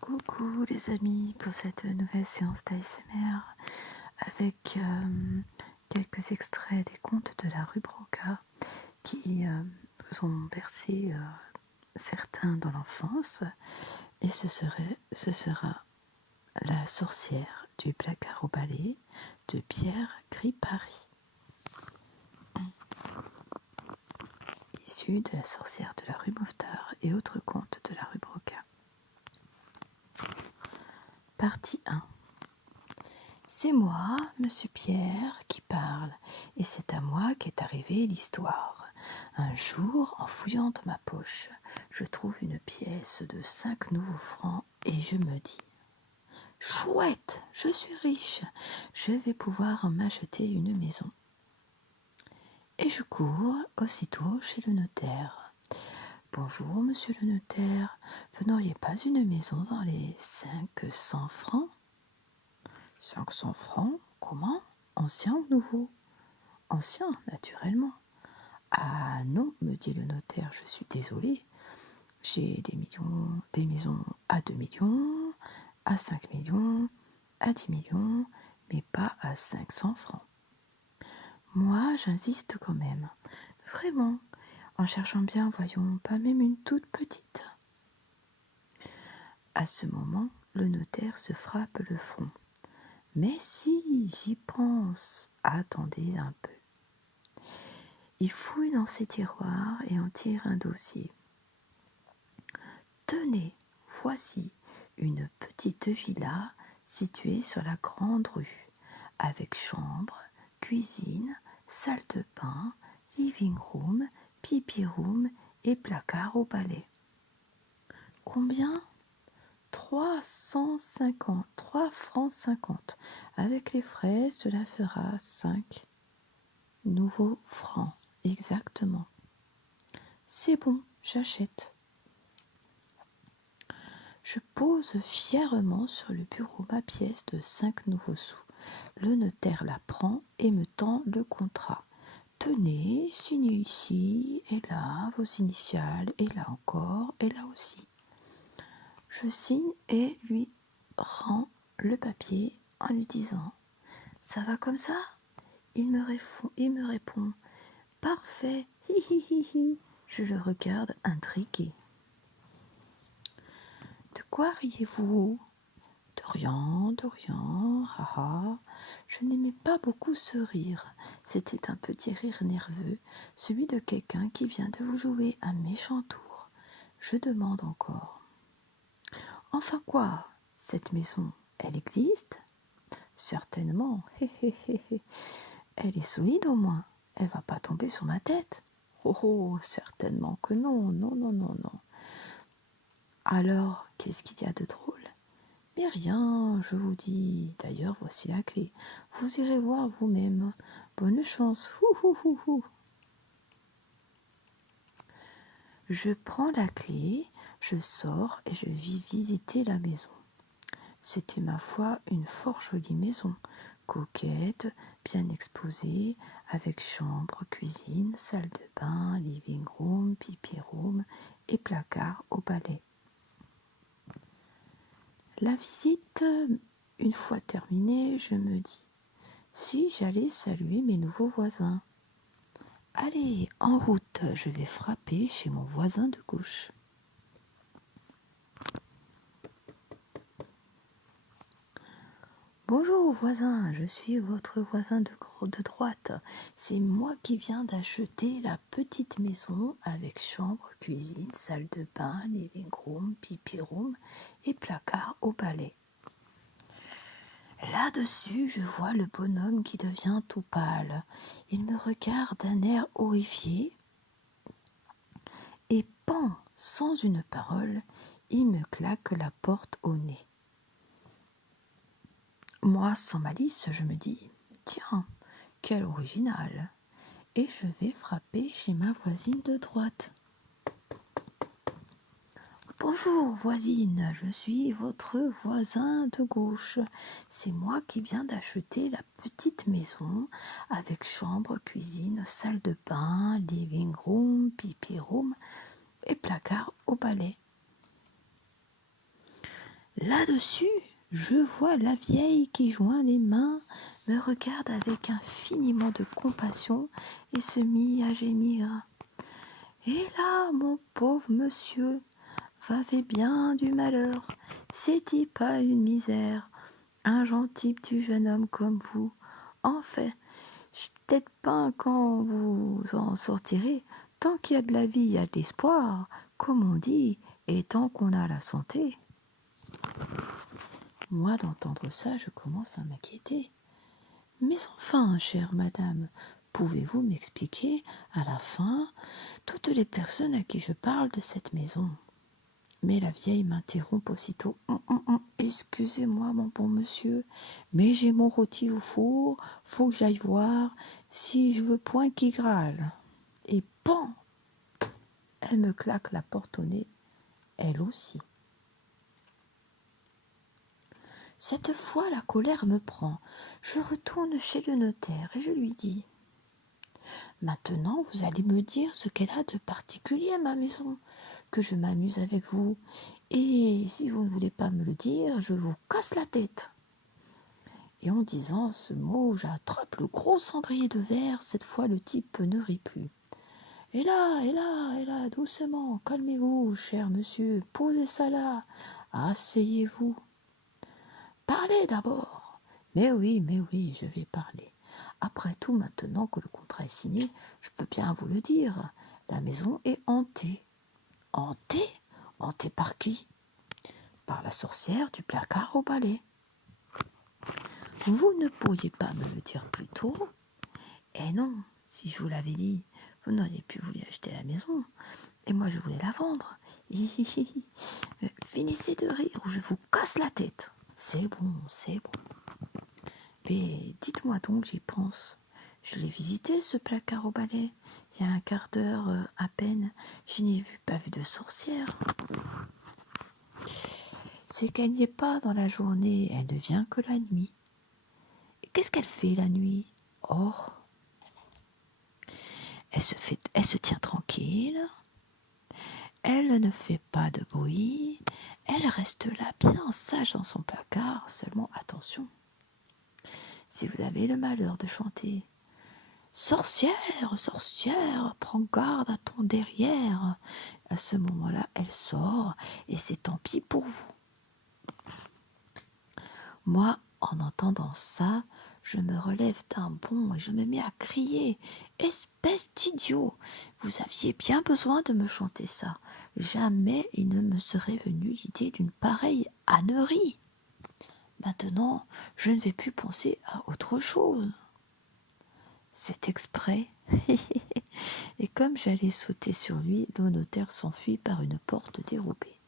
Coucou les amis pour cette nouvelle séance d'ASMR avec quelques extraits des contes de la rue Broca qui nous ont bercé certains dans l'enfance et ce sera La sorcière du placard au balai de Pierre Gripari, issu de La sorcière de la rue Mouffetard et autres contes de la rue Broca. Partie 1. C'est moi, monsieur Pierre, qui parle, et c'est à moi qu'est arrivée l'histoire. Un jour, en fouillant dans ma poche, je trouve une pièce de 5 nouveaux francs et je me dis « Chouette, je suis riche, je vais pouvoir m'acheter une maison. » Et je cours aussitôt chez le notaire. « Bonjour, monsieur le notaire, vous n'auriez pas une maison dans les 500 francs ?» 500 francs, comment? Ancien ou nouveau? Ancien, naturellement. Ah non, me dit le notaire, je suis désolé. J'ai des maisons à 2 millions, à 5 millions, à 10 millions, mais pas à 500 francs. Moi, j'insiste quand même. Vraiment, en cherchant bien, voyons, pas même une toute petite. À ce moment, le notaire se frappe le front. Mais si, j'y pense. Attendez un peu. Il fouille dans ses tiroirs et en tire un dossier. Tenez, voici une petite villa située sur la grande rue, avec chambre, cuisine, salle de bain, living room, pipi room et placard au balai. Combien? 3 francs 50. Avec les frais, cela fera 5 nouveaux francs. Exactement. C'est bon, j'achète. Je pose fièrement sur le bureau ma pièce de 5 nouveaux sous. Le notaire la prend et me tend le contrat. Tenez, signez ici et là vos initiales, et là encore, et là aussi. Je signe et lui rends le papier en lui disant « Ça va comme ça ?» Il me répond « Parfait, hi hi hi hi !» Je le regarde intrigué. « De quoi riez-vous ?»« De rien, haha. » Je n'aimais pas beaucoup ce rire. C'était un petit rire nerveux, celui de quelqu'un qui vient de vous jouer un méchant tour. Je demande encore. « Enfin quoi, cette maison, elle existe ?»« Certainement, hé hé hé hé. Elle est solide au moins, elle va pas tomber sur ma tête. »« Oh oh, certainement que non, non, non, non, non. » Alors, qu'est-ce qu'il y a de drôle ? Mais rien, je vous dis. D'ailleurs, voici la clé. Vous irez voir vous-même. Bonne chance. Hou, hou, hou, hou. Je prends la clé, je sors et je vis visiter la maison. C'était ma foi une fort jolie maison, coquette, bien exposée, avec chambre, cuisine, salle de bain, living room, pipi room et placard au balai. La visite, une fois terminée, je me dis, si j'allais saluer mes nouveaux voisins. Allez, en route, je vais frapper chez mon voisin de gauche. Bonjour voisin, je suis votre voisin de droite. C'est moi qui viens d'acheter la petite maison avec chambre, cuisine, salle de bain, living room, pipi room et placard au balai. Là-dessus, je vois le bonhomme qui devient tout pâle. Il me regarde d'un air horrifié et pan, sans une parole, il me claque la porte au nez. Moi, sans malice, je me dis « Tiens, quel original !» et je vais frapper chez ma voisine de droite. « Bonjour, voisine, je suis votre voisin de gauche. C'est moi qui viens d'acheter la petite maison avec chambre, cuisine, salle de bain, living room, pipi room et placard au balai. » Là-dessus, je vois la vieille qui joint les mains, me regarde avec infiniment de compassion et se mit à gémir. « Et là, mon pauvre monsieur, v'avez bien du malheur, c'est-y pas une misère, un gentil petit jeune homme comme vous. En fait, peut-être pas quand vous en sortirez, tant qu'il y a de la vie, il y a de l'espoir, comme on dit, et tant qu'on a la santé. » Moi, d'entendre ça, je commence à m'inquiéter. « Mais enfin, chère madame, pouvez-vous m'expliquer, à la fin, toutes les personnes à qui je parle de cette maison ?» Mais la vieille m'interrompt aussitôt. Excusez-moi, mon bon monsieur, mais j'ai mon rôti au four, faut que j'aille voir si je veux point qu'il grâle. » Et pan, elle me claque la porte au nez, elle aussi. Cette fois, la colère me prend. Je retourne chez le notaire et je lui dis « Maintenant, vous allez me dire ce qu'elle a de particulier, ma maison, que je m'amuse avec vous. Et si vous ne voulez pas me le dire, je vous casse la tête. » Et en disant ce mot, j'attrape le gros cendrier de verre. Cette fois, le type ne rit plus. « Et là, doucement, calmez-vous, cher monsieur, posez ça là, asseyez-vous. Parlez d'abord. » Mais oui, je vais parler. Après tout, maintenant que le contrat est signé, je peux bien vous le dire, la maison est hantée. Hantée ? Hantée par qui ? Par la sorcière du placard au balai. Vous ne pourriez pas me le dire plus tôt ? Eh non, si je vous l'avais dit, vous n'auriez plus voulu acheter la maison, et moi je voulais la vendre. Finissez de rire ou je vous casse la tête. C'est bon. Mais dites-moi donc, j'y pense. Je l'ai visité, ce placard au balai. Il y a un quart d'heure à peine. Je n'y ai pas vu de sorcière. C'est qu'elle n'y est pas dans la journée. Elle ne vient que la nuit. Et qu'est-ce qu'elle fait la nuit ? Oh, elle se tient tranquille. Elle ne fait pas de bruit. Elle reste là, bien sage dans son placard. Seulement, attention. Si vous avez le malheur de chanter « Sorcière, sorcière, prends garde à ton derrière !» à ce moment-là, elle sort et c'est tant pis pour vous. Moi, en entendant ça, je me relève d'un bond et je me mets à crier « Espèce d'idiot ! Vous aviez bien besoin de me chanter ça. Jamais il ne me serait venu l'idée d'une pareille ânerie. Maintenant, je ne vais plus penser à autre chose. » C'est exprès. Et comme j'allais sauter sur lui, le notaire s'enfuit par une porte dérobée.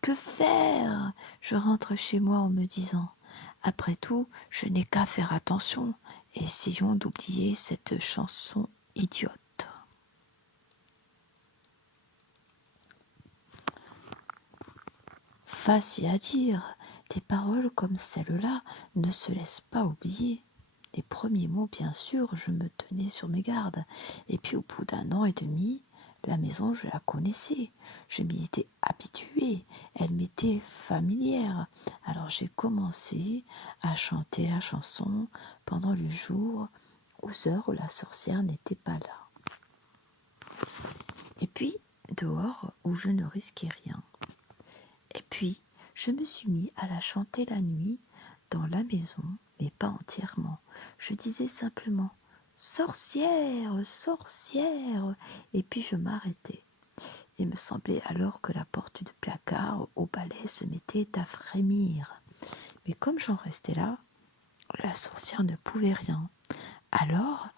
Que faire ? Je rentre chez moi en me disant « Après tout, je n'ai qu'à faire attention. Essayons d'oublier cette chanson idiote. » Facile à dire, des paroles comme celle-là ne se laissent pas oublier. Les premiers mots, bien sûr, je me tenais sur mes gardes. Et puis au bout d'un an et demi, la maison, je la connaissais. Je m'y étais habituée. Elle m'était familière. Alors j'ai commencé à chanter la chanson pendant le jour, aux heures où la sorcière n'était pas là. Et puis, dehors, où je ne risquais rien. Et puis, je me suis mis à la chanter la nuit dans la maison, mais pas entièrement. Je disais simplement « Sorcière, sorcière !» et puis je m'arrêtais. Il me semblait alors que la porte du placard au balai se mettait à frémir. Mais comme j'en restais là, la sorcière ne pouvait rien. Alors,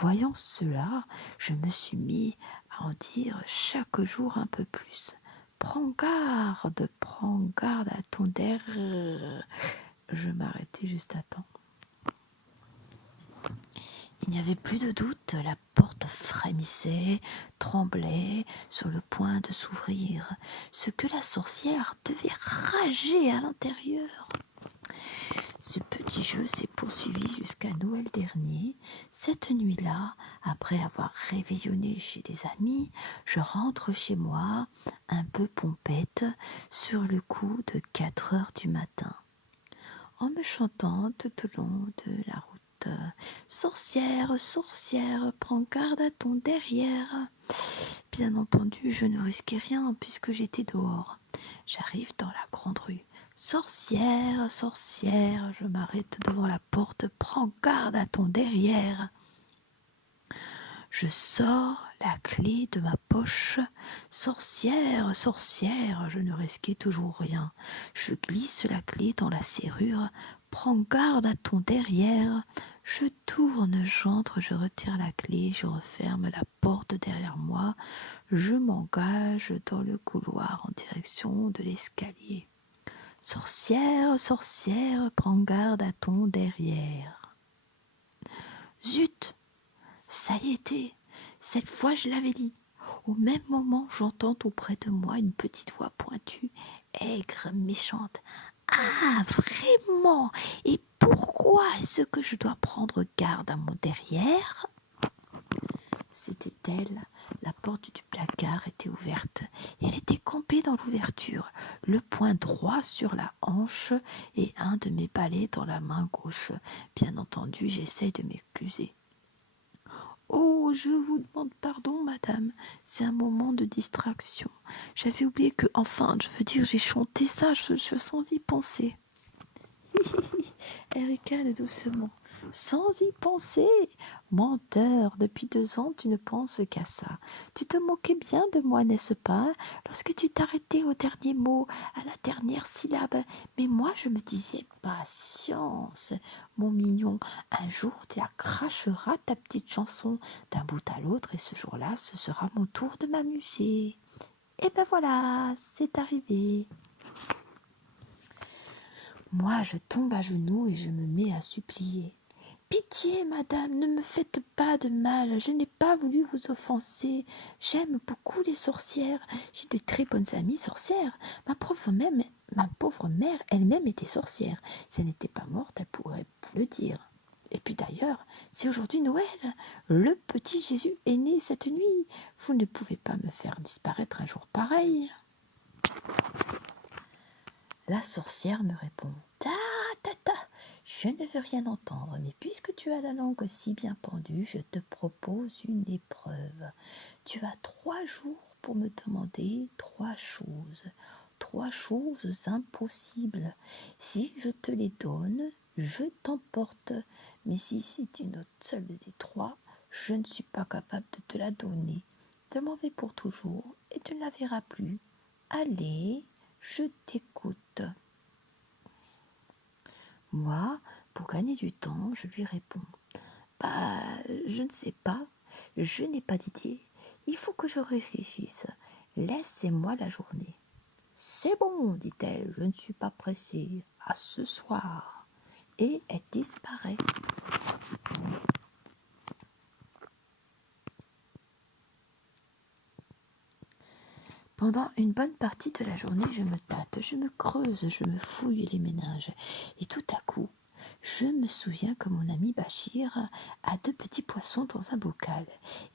voyant cela, je me suis mis à en dire chaque jour un peu plus. « Prends garde à ton derrière. » Je m'arrêtais juste à temps. Il n'y avait plus de doute, la porte frémissait, tremblait, sur le point de s'ouvrir. Ce que la sorcière devait rager à l'intérieur. Ce petit jeu s'est poursuivi jusqu'à Noël dernier. Cette nuit-là, après avoir réveillonné chez des amis, je rentre chez moi, un peu pompette, sur le coup de 4 heures du matin, en me chantant tout au long de la route. Sorcière, sorcière, prends garde à ton derrière. Bien entendu, je ne risquais rien puisque j'étais dehors. J'arrive dans la grande rue. Sorcière, sorcière, je m'arrête devant la porte, prends garde à ton derrière. Je sors la clé de ma poche. Sorcière, sorcière, je ne risquais toujours rien. Je glisse la clé dans la serrure. Prends garde à ton derrière. Je tourne, j'entre, je retire la clé, je referme la porte derrière moi. Je m'engage dans le couloir en direction de l'escalier. Sorcière, sorcière, prends garde à ton derrière. Zut! Ça y était, cette fois je l'avais dit. Au même moment, j'entends auprès de moi une petite voix pointue, aigre, méchante. Ah, vraiment? Et pourquoi est-ce que je dois prendre garde à mon derrière? C'était elle. La porte du placard était ouverte. Elle était campée dans l'ouverture, le poing droit sur la hanche et un de mes balais dans la main gauche. Bien entendu, j'essaye de m'excuser. Oh, je vous demande pardon, madame. C'est un moment de distraction. J'avais oublié que, enfin, je veux dire, j'ai chanté ça, je sans y penser. Elle ricane doucement. Sans y penser. Menteur, depuis 2 ans, tu ne penses qu'à ça. Tu te moquais bien de moi, n'est-ce pas, lorsque tu t'arrêtais au dernier mot, à la dernière syllabe. Mais moi, je me disais, patience, mon mignon. Un jour, tu cracheras ta petite chanson d'un bout à l'autre, et ce jour-là, ce sera mon tour de m'amuser. Et ben voilà, c'est arrivé. Moi, je tombe à genoux et je me mets à supplier. Pitié, madame, ne me faites pas de mal, je n'ai pas voulu vous offenser. J'aime beaucoup les sorcières, j'ai de très bonnes amies sorcières. Ma pauvre mère elle-même était sorcière. Si elle n'était pas morte, elle pourrait le dire. Et puis d'ailleurs, c'est aujourd'hui Noël. Le petit Jésus est né cette nuit. Vous ne pouvez pas me faire disparaître un jour pareil. La sorcière me répond. Ta, ta, ta. Je ne veux rien entendre, mais puisque tu as la langue si bien pendue, je te propose une épreuve. Tu as 3 jours pour me demander 3 choses. 3 choses impossibles. Si je te les donne, je t'emporte. Mais si c'est une seule des 3, je ne suis pas capable de te la donner. Je m'en vais pour toujours et tu ne la verras plus. Allez, je t'écoute. Moi, pour gagner du temps, je lui réponds. Je ne sais pas, je n'ai pas d'idée. Il faut que je réfléchisse. Laissez-moi la journée. C'est bon, dit-elle, je ne suis pas pressée. À ce soir. Et elle disparaît. Pendant une bonne partie de la journée, je me tâte, je me creuse, je me fouille les méninges. Et tout à coup, je me souviens que mon ami Bachir a 2 petits poissons dans un bocal,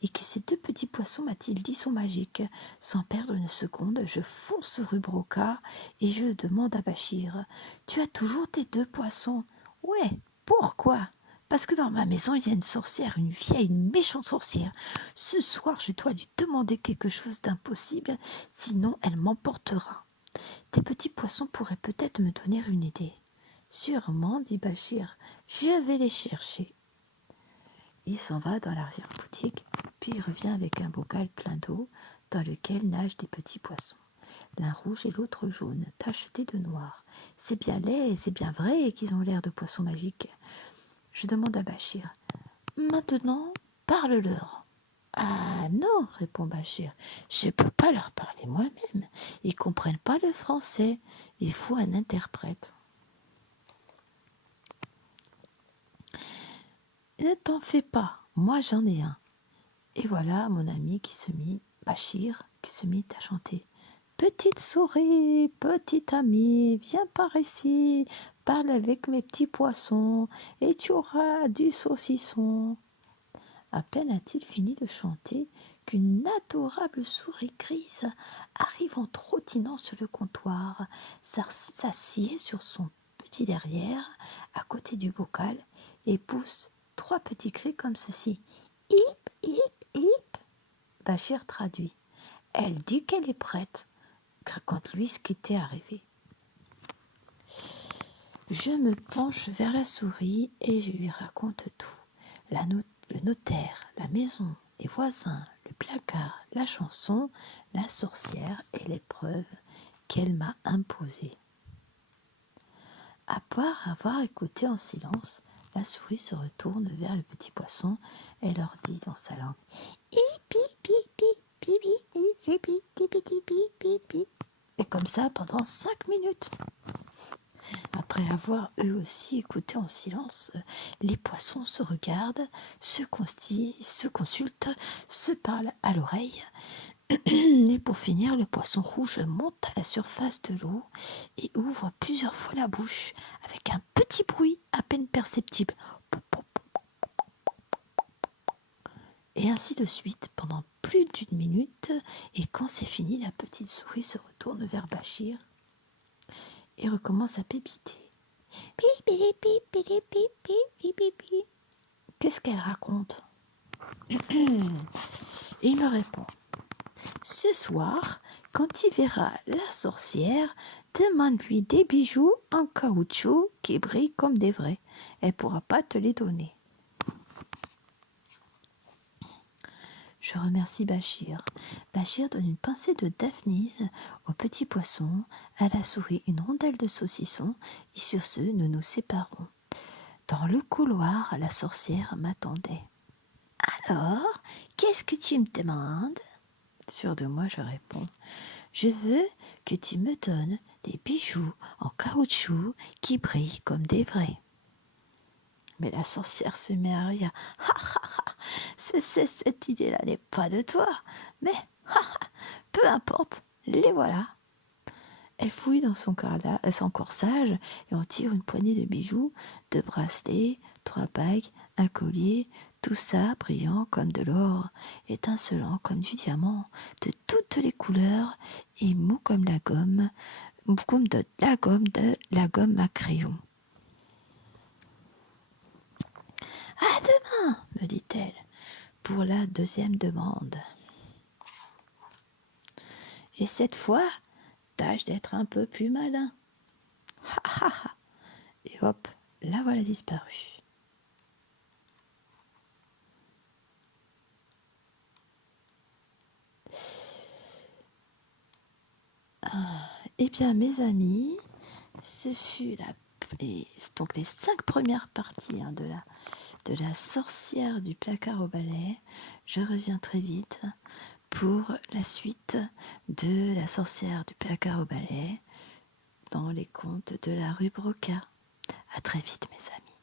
et que ces 2 petits poissons, m'a-t-il dit, sont magiques. Sans perdre une seconde, je fonce rue Brocard, et je demande à Bachir, « Tu as toujours tes 2 poissons ?»« Ouais, pourquoi ?» Parce que dans ma maison, il y a une sorcière, une vieille, une méchante sorcière. Ce soir, je dois lui demander quelque chose d'impossible, sinon elle m'emportera. Tes petits poissons pourraient peut-être me donner une idée. Sûrement, dit Bachir, je vais les chercher. Il s'en va dans l'arrière-boutique, puis il revient avec un bocal plein d'eau dans lequel nagent des petits poissons. L'un rouge et l'autre jaune, tachetés de noir. C'est bien laid, c'est bien vrai qu'ils ont l'air de poissons magiques. Je demande à Bachir. Maintenant, parle-leur. Ah non, répond Bachir, je ne peux pas leur parler moi-même. Ils ne comprennent pas le français. Il faut un interprète. Ne t'en fais pas, moi j'en ai un. Et voilà mon ami Bachir, qui se mit à chanter. Petite souris, petit ami, viens par ici. parle avec mes petits poissons et tu auras du saucisson. » À peine a-t-il fini de chanter qu'une adorable souris grise arrive en trottinant sur le comptoir, s'assied sur son petit derrière à côté du bocal et pousse 3 petits cris comme ceci. Hip, hip, hip. Bachir traduit. Elle dit qu'elle est prête. Raconte-lui ce qui était arrivé. Je me penche vers la souris et je lui raconte tout. Le notaire, la maison, les voisins, le placard, la chanson, la sorcière et l'épreuve qu'elle m'a imposée. À part avoir écouté en silence, la souris se retourne vers le petit poisson et leur dit dans sa langue et comme ça pendant 5 minutes. Après avoir eux aussi écouté en silence, les poissons se regardent, se consultent, se parlent à l'oreille. Et pour finir, le poisson rouge monte à la surface de l'eau et ouvre plusieurs fois la bouche avec un petit bruit à peine perceptible. Et ainsi de suite pendant plus d'1 minute. Et quand c'est fini, la petite souris se retourne vers Bachir et recommence à pépiter. Qu'est-ce qu'elle raconte? Il me répond. Ce soir, quand il verra la sorcière, demande-lui des bijoux en caoutchouc qui brillent comme des vrais. Elle ne pourra pas te les donner. Je remercie Bachir. Bachir donne une pincée de daphnis au petit poisson, à la souris une rondelle de saucisson, et sur ce, nous nous séparons. Dans le couloir, la sorcière m'attendait. « Alors, qu'est-ce que tu me demandes ?» Sûr de moi, je réponds. « Je veux que tu me donnes des bijoux en caoutchouc qui brillent comme des vrais. » Mais la sorcière se met à rire. « Cette idée-là n'est pas de toi, mais peu importe, les voilà. » Elle fouille dans son corsage et en tire une poignée de bijoux, 2 bracelets, 3 bagues, un collier, tout ça brillant comme de l'or, étincelant comme du diamant, de toutes les couleurs et mou comme la gomme, comme de la gomme à crayon. « À demain, me dit-elle, pour la 2e demande. Et cette fois, tâche d'être un peu plus malin. » Et hop, la voilà disparue. Eh bien, mes amis, ce fut donc les 5 premières parties de la sorcière du placard au balai. Je reviens très vite pour la suite de la sorcière du placard au balai dans les contes de la rue Broca. À très vite, mes amis.